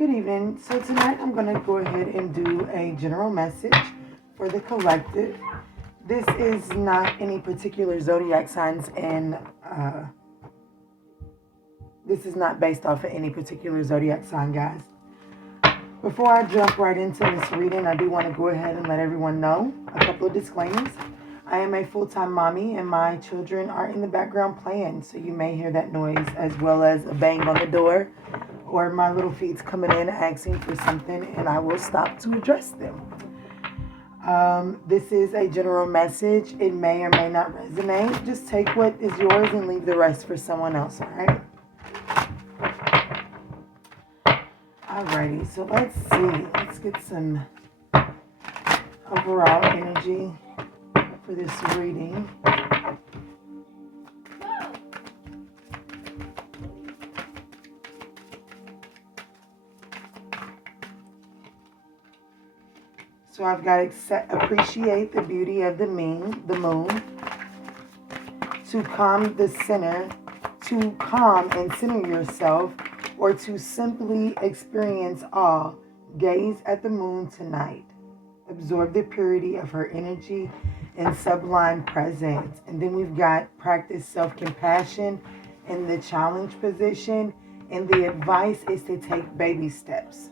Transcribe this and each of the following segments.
Good evening. So tonight I'm going to go ahead and do a general message for the collective. This is not any particular zodiac signs, and this is not based off of any particular zodiac sign, guys. Before I jump right into this reading, I do want to go ahead and let everyone know a couple of disclaimers. I am a full-time mommy, and my children are in the background playing, so you may hear that noise, as well as a bang on the door or my little feet's coming in asking for something, and I will stop to address them. This is a general message. It may or may not resonate. Just take what is yours and leave the rest for someone else, all right? Alrighty, so let's see. Let's get some overall energy for this reading. So I've got appreciate the beauty of the moon, to calm and center yourself, or to simply experience awe. Gaze at the moon tonight. Absorb the purity of her energy and sublime presence. And then we've got practice self-compassion in the challenge position. And the advice is to take baby steps.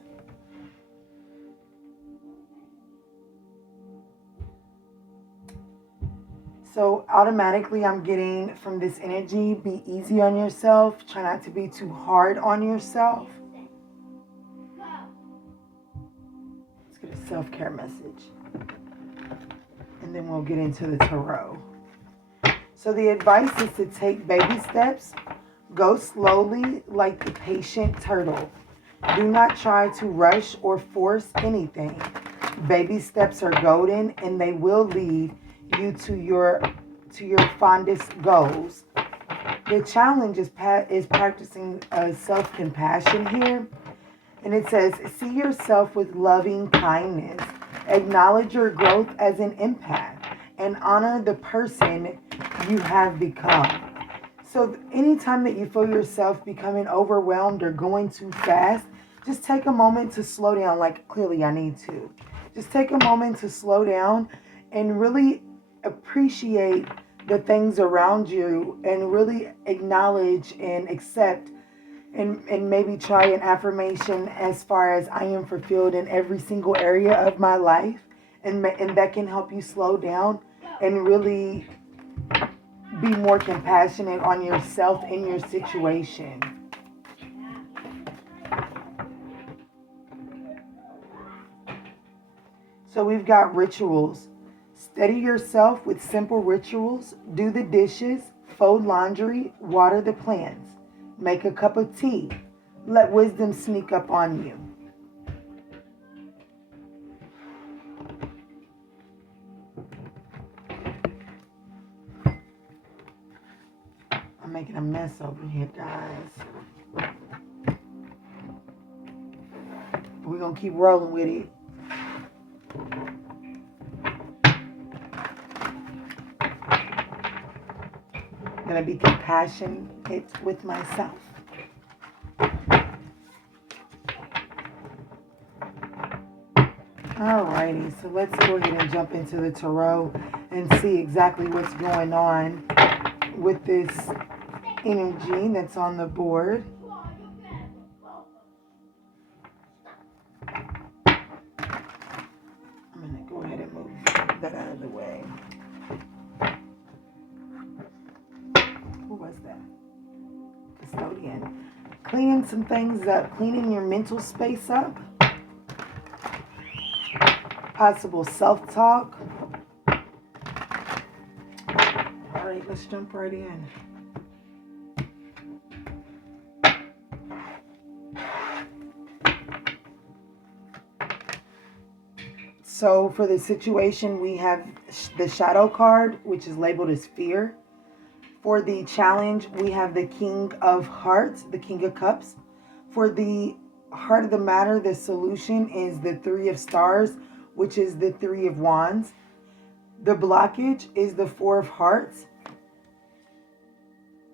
So automatically I'm getting from this energy, be easy on yourself. Try not to be too hard on yourself. Let's get a self-care message. And then we'll get into the tarot. So the advice is to take baby steps. Go slowly like the patient turtle. Do not try to rush or force anything. Baby steps are golden, and they will lead you to your fondest goals. The challenge is practicing self-compassion here. And it says, see yourself with loving kindness. Acknowledge your growth as an empath and honor the person you have become. So anytime that you feel yourself becoming overwhelmed or going too fast, just take a moment to slow down. Like, clearly I need to. Just take a moment to slow down and really appreciate the things around you, and really acknowledge and accept, and maybe try an affirmation as far as I am fulfilled in every single area of my life, and that can help you slow down and really be more compassionate on yourself and your situation. So we've got rituals. Steady yourself with simple rituals. Do the dishes, fold laundry, water the plants. Make a cup of tea. Let wisdom sneak up on you. I'm making a mess over here, guys. We're going to keep rolling with it. I'm going to be compassionate with myself. Alrighty, so let's go ahead and jump into the tarot and see exactly what's going on with this energy that's on the board. I'm going to go ahead and move that out of the way. Who was that? Custodian. Cleaning some things up. Cleaning your mental space up. Possible self-talk. All right, let's jump right in. So for the situation, we have the shadow card, which is labeled as fear. For the challenge, we have the King of Hearts, the King of Cups. For the heart of the matter, the solution is the Three of Stars, which is the Three of Wands. The blockage is the Four of Hearts.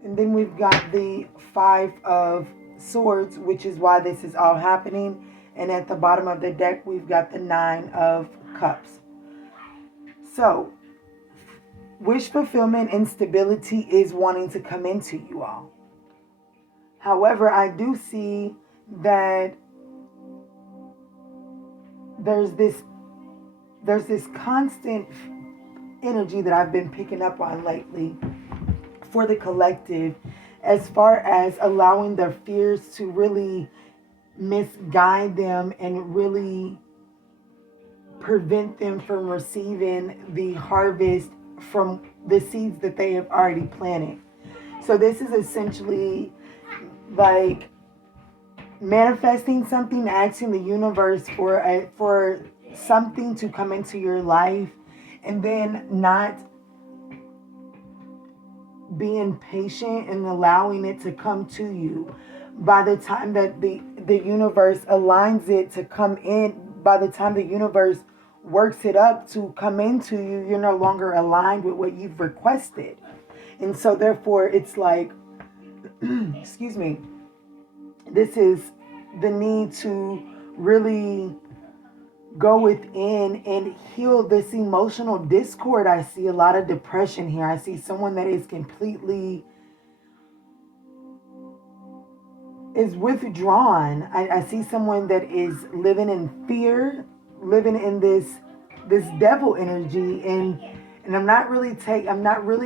And then we've got the Five of Swords, which is why this is all happening. And at the bottom of the deck, we've got the Nine of Cups. So, wish fulfillment and stability is wanting to come into you all. However, I do see that there's this constant energy that I've been picking up on lately for the collective, as far as allowing their fears to really misguide them and really prevent them from receiving the harvest from the seeds that they have already planted. So this is essentially like manifesting something, asking the universe for something to come into your life, and then not being patient and allowing it to come to you. By the time that the universe aligns it to come in, by the time the universe works it up to come into you, you're no longer aligned with what you've requested. And so therefore it's like, excuse me, this is the need to really go within and heal this emotional discord. I see a lot of depression here. I see someone that is completely is withdrawn. I see someone that is living in fear, living in this devil energy, and I'm not really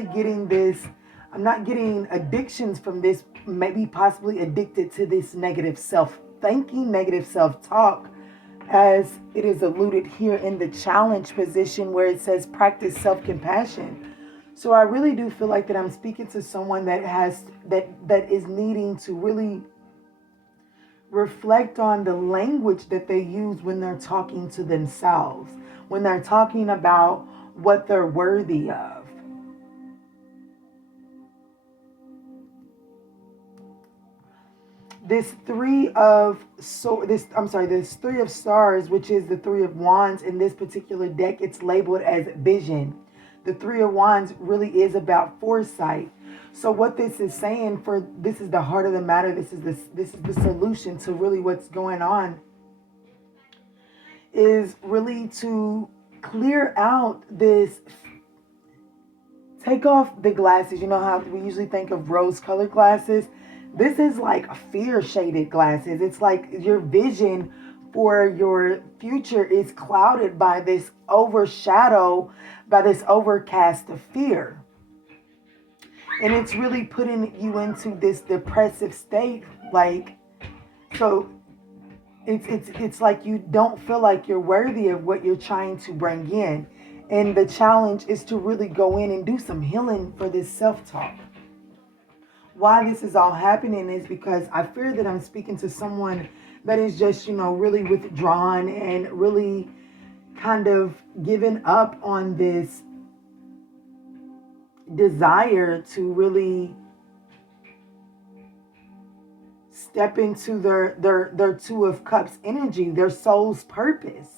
getting this. I'm not getting addictions from this, maybe possibly addicted to this negative self-thinking, negative self-talk, as it is alluded here in the challenge position where it says practice self-compassion. So I really do feel like that I'm speaking to someone that is needing to really reflect on the language that they use when they're talking to themselves, when they're talking about what they're worthy of. This Three of Stars, which is the Three of Wands in this particular deck, it's labeled as vision. The Three of Wands really is about foresight. So what this is saying, this is the heart of the matter. This is the solution to really what's going on, is really to clear out this. Take off the glasses. You know how we usually think of rose-colored glasses? This is like fear-shaded glasses. It's like your vision for your future is clouded by this overcast of fear. And it's really putting you into this depressive state. Like, so it's like you don't feel like you're worthy of what you're trying to bring in. And the challenge is to really go in and do some healing for this self-talk. Why this is all happening is because I fear that I'm speaking to someone that is just, really withdrawn and really kind of given up on this desire to really step into their Two of Cups energy, their soul's purpose.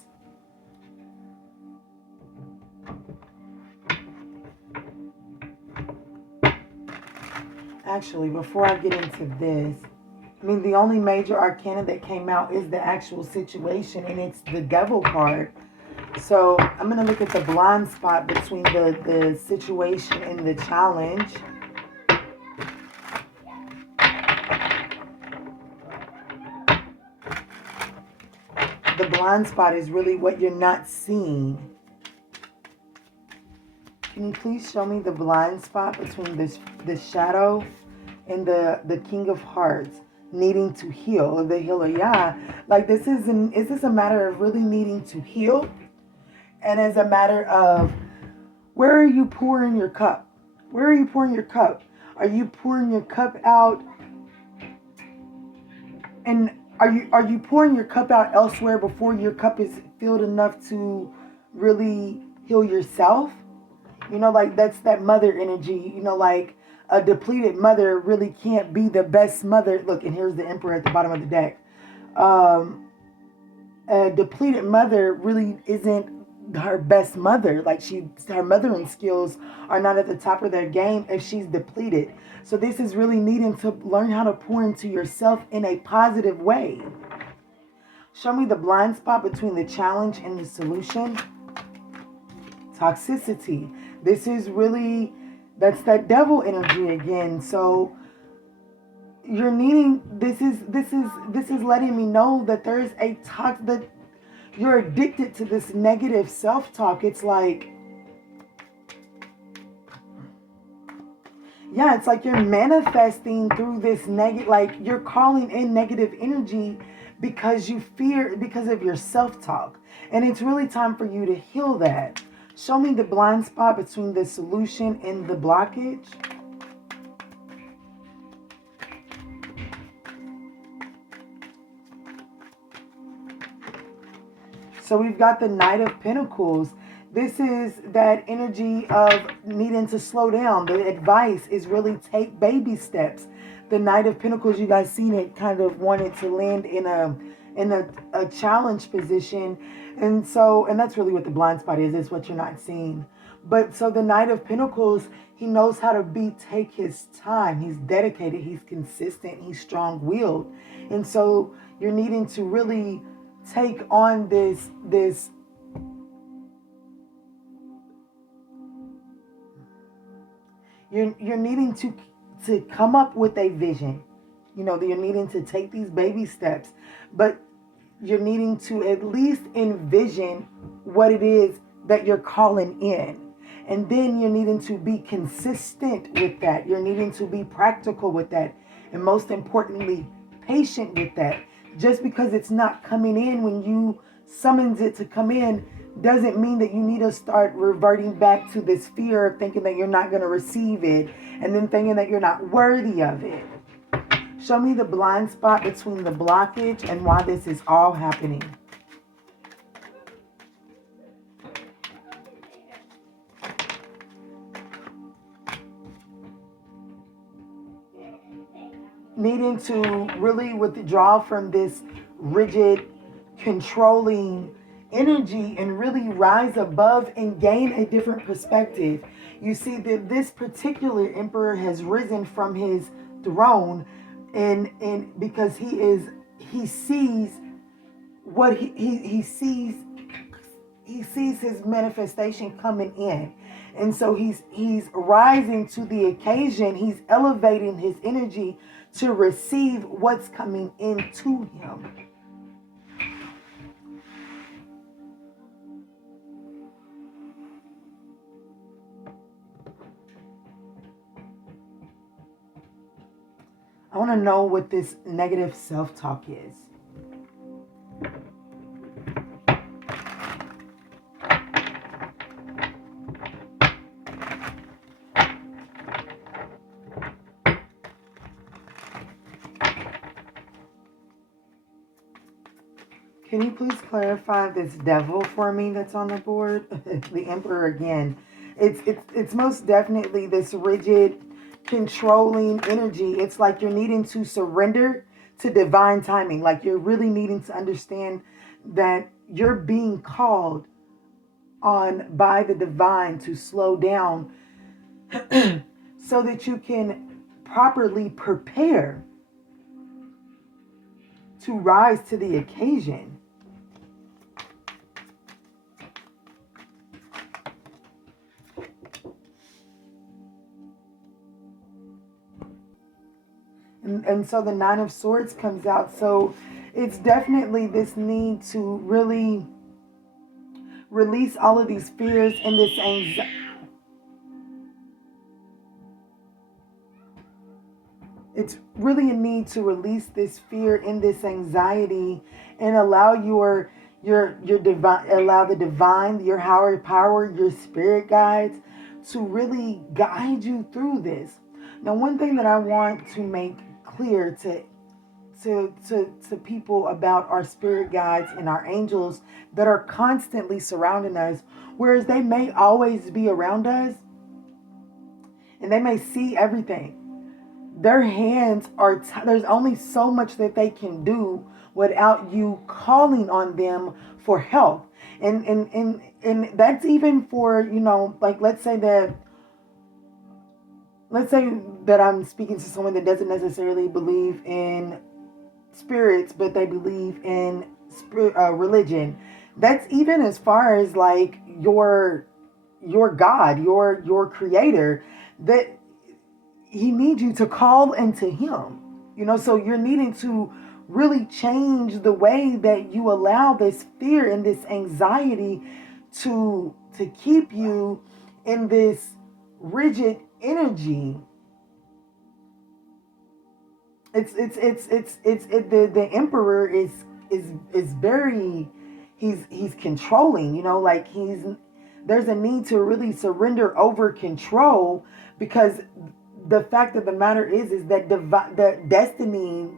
Actually, before I get into this, the only major arcana that came out is the actual situation, and it's the Devil card. So I'm going to look at the blind spot between the situation and the challenge. The blind spot is really what you're not seeing. Can you please show me the blind spot between the shadow and the King of Hearts needing to heal, the healer? Yeah, like is this a matter of really needing to heal? And as a matter of, where are you pouring your cup? Where are you pouring your cup? Are you pouring your cup out? And are you pouring your cup out elsewhere before your cup is filled enough to really heal yourself? Like that's that mother energy. Like a depleted mother really can't be the best mother. Look, and here's the Emperor at the bottom of the deck. A depleted mother really isn't her best mother. Like her mothering skills are not at the top of their game if she's depleted. So this is really needing to learn how to pour into yourself in a positive way. Show me the blind spot between the challenge and the solution. Toxicity. This is really, that's that devil energy again. So you're needing, this is letting me know that there's a that you're addicted to this negative self-talk. It's like, yeah, it's like you're manifesting through this negative, like you're calling in negative energy because you fear, because of your self-talk. And it's really time for you to heal that. Show me the blind spot between the solution and the blockage. So we've got the Knight of Pentacles. This is that energy of needing to slow down. The advice is really take baby steps. The Knight of Pentacles, you guys seen it, kind of wanted to land in a challenge position. And that's really what the blind spot is. It's what you're not seeing. But so the Knight of Pentacles, he knows how to take his time. He's dedicated. He's consistent. He's strong-willed. And so you're needing to really take on this you're needing to come up with a vision. You know, you're needing to take these baby steps, but you're needing to at least envision what it is that you're calling in. And then you're needing to be consistent with that. You're needing to be practical with that. And most importantly, patient with that. Just because it's not coming in when you summons it to come in doesn't mean that you need to start reverting back to this fear of thinking that you're not going to receive it and then thinking that you're not worthy of it. Show me the blind spot between the blockage and why this is all happening. Needing to really withdraw from this rigid, controlling energy and really rise above and gain a different perspective. You see that this particular emperor has risen from his throne and because he sees what he sees his manifestation coming in. And so he's rising to the occasion. He's elevating his energy to receive what's coming into him. I want to know what this negative self-talk is. Can you please clarify this devil for me that's on the board? The Emperor again. It's most definitely this rigid, controlling energy. It's like you're needing to surrender to divine timing. Like you're really needing to understand that you're being called on by the divine to slow down so that you can properly prepare to rise to the occasion. And so the Nine of Swords comes out. So it's definitely this need to really release all of these fears and this anxiety. It's really a need to release this fear and this anxiety and allow your divine, allow the divine, your higher power, your spirit guides to really guide you through this. Now, one thing that I want to make clear to people about our spirit guides and our angels that are constantly surrounding us, whereas they may always be around us and they may see everything, their hands are, there's only so much that they can do without you calling on them for help. And that's even for, like, let's say that I'm speaking to someone that doesn't necessarily believe in spirits, but they believe in religion. That's even as far as like your God, your creator, that he needs you to call into him. So you're needing to really change the way that you allow this fear and this anxiety to keep you in this rigid energy. The emperor is very, he's controlling, like there's a need to really surrender over control, because the fact of the matter is that the destiny,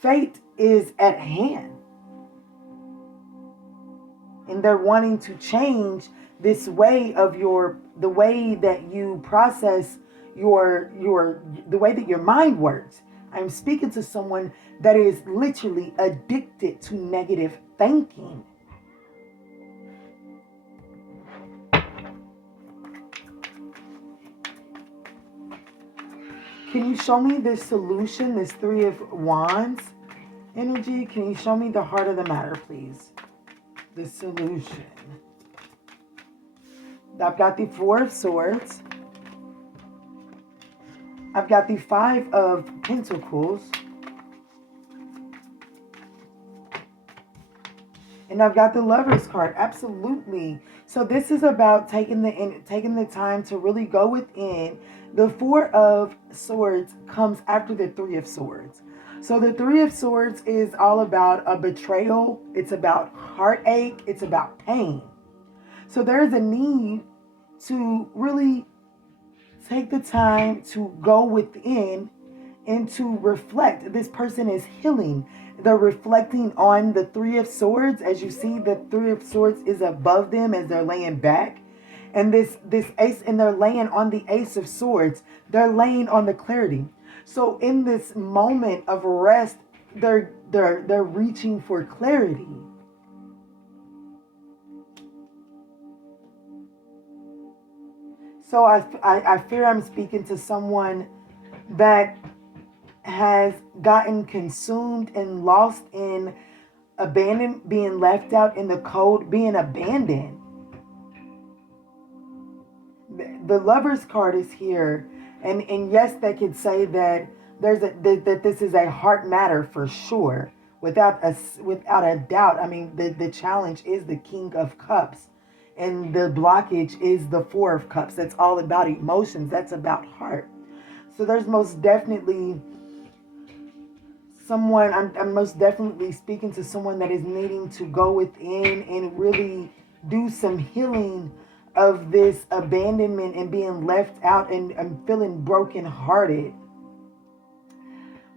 fate is at hand, and they're wanting to change this way of the way that you process the way that your mind works. I'm speaking to someone that is literally addicted to negative thinking. Can you show me this solution, this Three of Wands energy? Can you show me the heart of the matter, please? The solution. I've got the Four of Swords. I've got the Five of Pentacles. And I've got the Lover's card. Absolutely. So this is about taking the time to really go within. The Four of Swords comes after the Three of Swords. So the Three of Swords is all about a betrayal. It's about heartache. It's about pain. So there's a need to really take the time to go within and to reflect. This person is healing. They're reflecting on the Three of Swords. As you see, the Three of Swords is above them as they're laying back. And this ace, and they're laying on the Ace of Swords. They're laying on the clarity. So in this moment of rest, they're reaching for clarity. So I fear I'm speaking to someone that has gotten consumed and lost in abandoned, being left out in the cold, being abandoned. The Lover's card is here, and yes, they could say that that this is a heart matter for sure, without a doubt. I mean, the challenge is the King of Cups, and the blockage is the Four of Cups. That's all about emotions. That's about heart. So there's most definitely someone, I'm most definitely speaking to someone that is needing to go within and really do some healing of this abandonment and being left out, and feeling brokenhearted.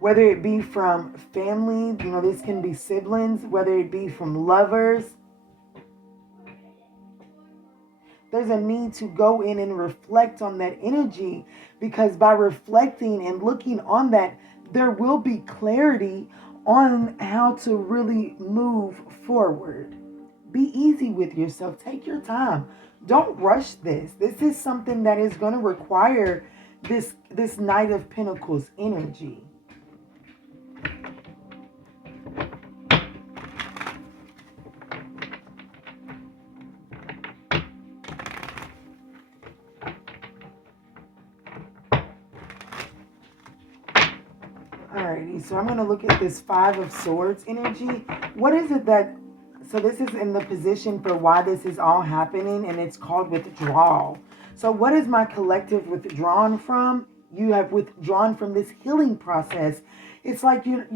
Whether it be from family, this can be siblings, whether it be from lovers. There's a need to go in and reflect on that energy, because by reflecting and looking on that, there will be clarity on how to really move forward. Be easy with yourself. Take your time. Don't rush this. This is something that is going to require this Knight of Pentacles energy. Alrighty, so I'm going to look at this Five of Swords energy. What is it that... So this is in the position for why this is all happening, and it's called withdrawal. So what is my collective withdrawn from? You have withdrawn from this healing process. It's like you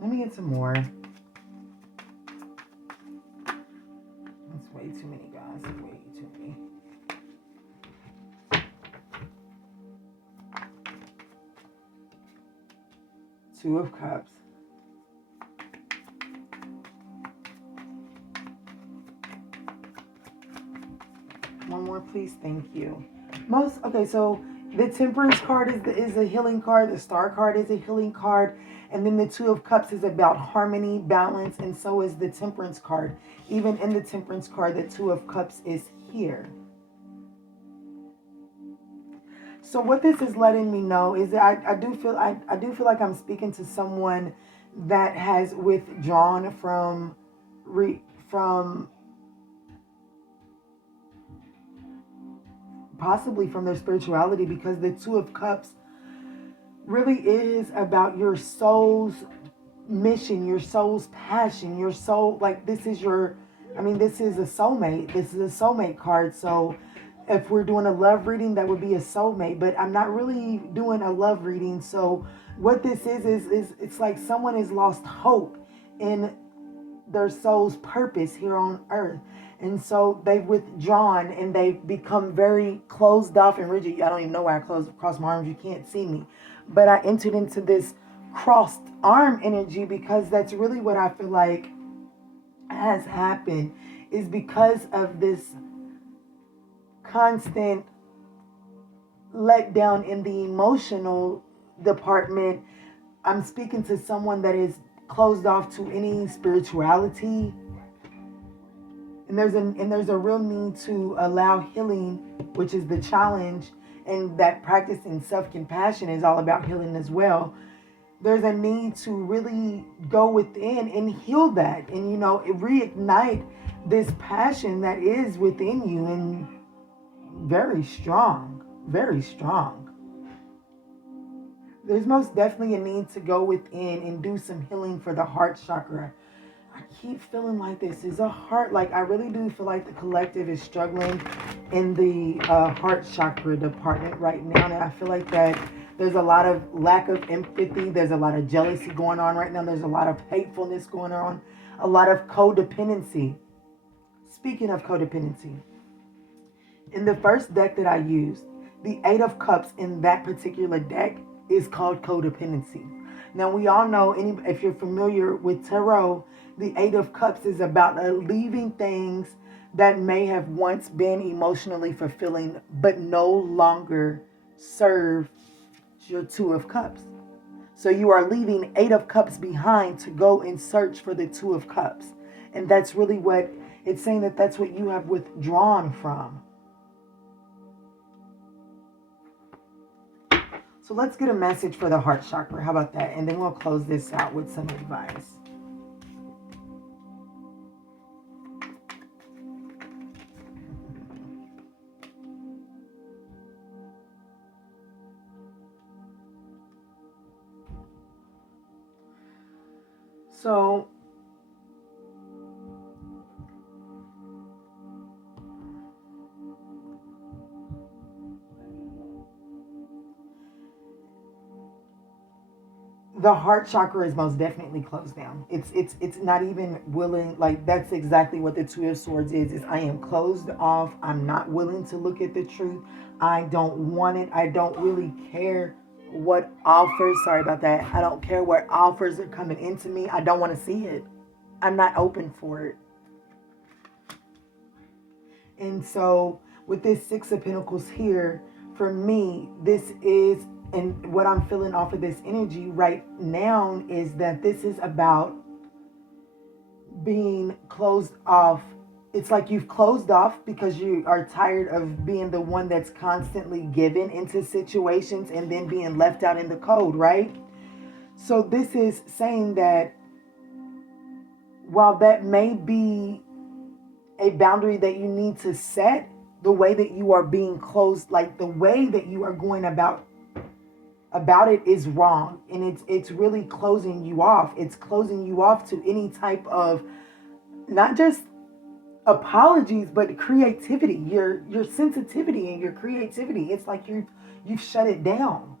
let me get some more. That's way too many, guys. That's way too many. Two of Cups. One more, please. Thank you. Okay, so The Temperance card is a healing card. The Star card is a healing card. And then the Two of Cups is about harmony, balance, and so is the Temperance card. Even in the Temperance card, the Two of Cups is here. So what this is letting me know is that I do feel like I'm speaking to someone that has withdrawn from possibly from their spirituality, because the Two of Cups really is about your soul's mission, your soul's passion, your soul. Like, this is your, I mean, this is a soulmate. This is a soulmate card. So if we're doing a love reading, that would be a soulmate. But I'm not really doing a love reading. So what this is it's like someone has lost hope in their soul's purpose here on earth. And so they've withdrawn and they've become very closed off and rigid. I don't even know why I crossed my arms. You can't see me. But I entered into this crossed arm energy because that's really what I feel like has happened, is because of this constant letdown in the emotional department. I'm speaking to someone that is closed off to any spirituality. And there's a real need to allow healing, which is the challenge, and that practicing self-compassion is all about healing as well. There's a need to really go within and heal that, and reignite this passion that is within you, and very strong, very strong. There's most definitely a need to go within and do some healing for the heart chakra. I keep feeling like this is a heart, like I really do feel like the collective is struggling in the heart chakra department right now. And I feel like that there's a lot of lack of empathy. There's a lot of jealousy going on right now. There's a lot of hatefulness going on. A lot of codependency. Speaking of codependency, in the first deck that I used, the Eight of Cups in that particular deck is called codependency. Now, we all know, if you're familiar with tarot, the Eight of Cups is about leaving things that may have once been emotionally fulfilling but no longer serve your Two of Cups. So you are leaving Eight of Cups behind to go and search for the Two of Cups. And that's really what it's saying, that that's what you have withdrawn from. So let's get a message for the heart chakra. How about that? And then we'll close this out with some advice. So the heart chakra is most definitely closed down. It's not even willing. Like, that's exactly what the Two of Swords is I am closed off. I'm not willing to look at the truth. I don't want it. I don't really care what offers. Sorry about that. I don't care what offers are coming into me. I don't want to see it. I'm not open for it. And so with this Six of Pentacles here, for me, this is, and what I'm feeling off of this energy right now is that this is about being closed off. It's like you've closed off because you are tired of being the one that's constantly given into situations and then being left out in the cold, right? So this is saying that while that may be a boundary that you need to set, the way that you are being closed, like the way that you are going about it is wrong, and it's really closing you off. It's closing you off to any type of, not just apologies, but creativity, your sensitivity and your creativity. It's like you've shut it down.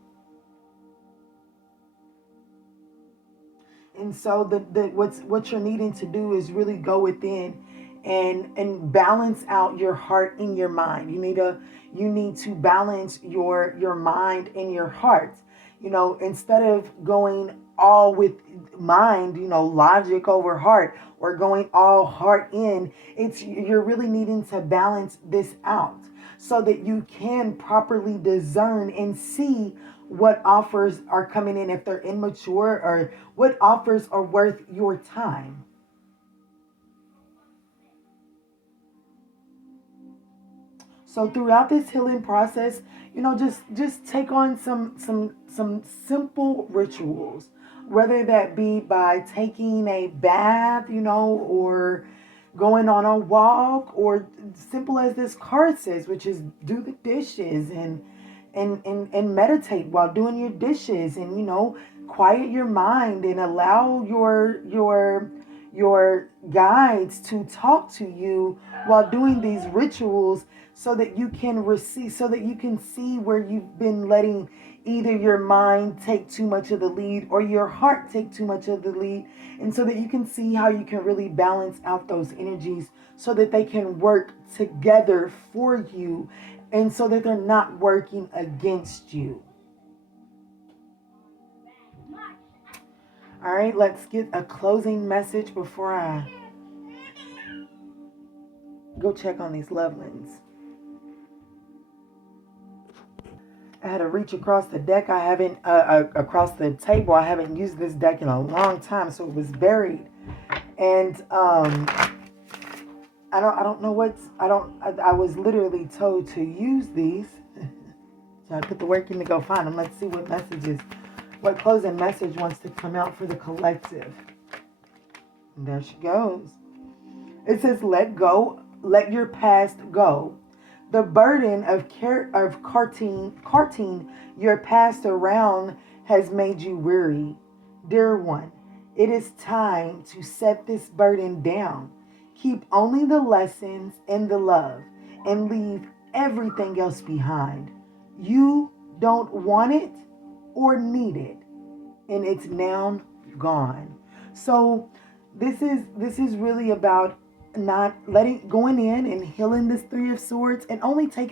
And so what you're needing to do is really go within and balance out your heart and your mind. You need to balance your mind and your heart. Instead of going all with mind, logic over heart, or going all heart in, you're really needing to balance this out. so that you can properly discern and see what offers are coming in, if they're immature, or what offers are worth your time. So throughout this healing process, just take on some simple rituals, whether that be by taking a bath, or going on a walk, or simple as this card says, which is do the dishes and meditate while doing your dishes, and quiet your mind and allow your guides to talk to you while doing these rituals, so that you can receive, so that you can see where you've been letting either your mind take too much of the lead or your heart take too much of the lead, and so that you can see how you can really balance out those energies so that they can work together for you, and so that they're not working against you. All right, let's get a closing message before I go check on these loved ones. I had to reach across the deck. I haven't, across the table. I haven't used this deck in a long time, so it was buried. And I don't know I was literally told to use these. So I put the work in to go find them. Let's see what closing message wants to come out for the collective. And there she goes. It says, let your past go. The burden of carting your past around has made you weary. Dear one, it is time to set this burden down. Keep only the lessons and the love, and leave everything else behind. You don't want it or need it, and it's now gone. So this is really about not going in and healing this Three of Swords, and only taking